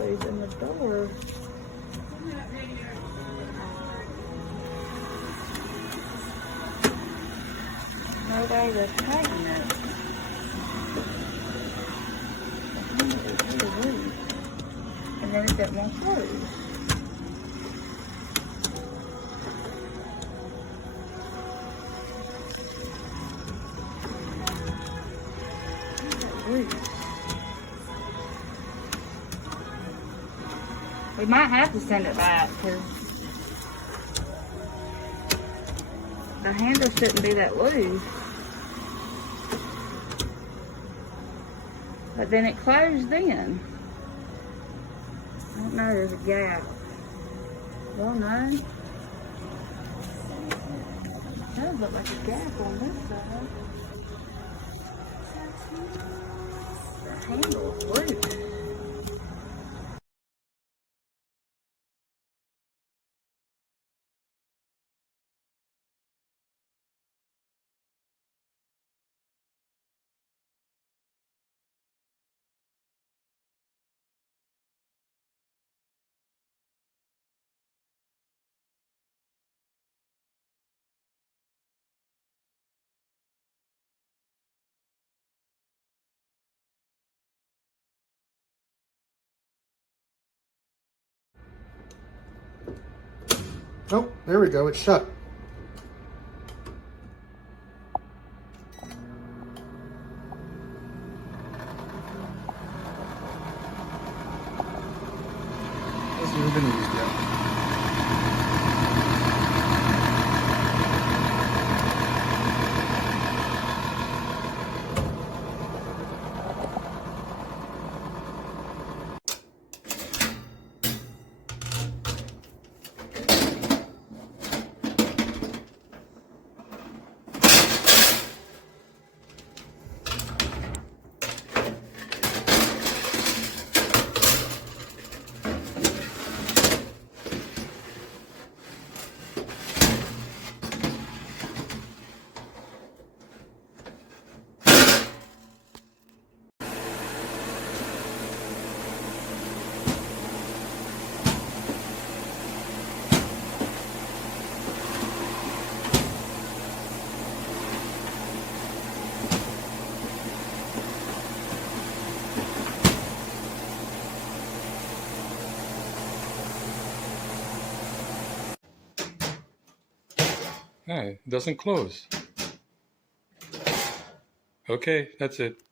loose in the door. No way to tighten it. And then it won't close. We might have to send it back because the handle shouldn't be that loose. But then it closed then. I don't know, there's a gap. Well, no. It does look like a gap on this side. The handle's loose. Oh, there we go. It's shut. It's never been used yet. Hey, it doesn't close. Okay, that's it.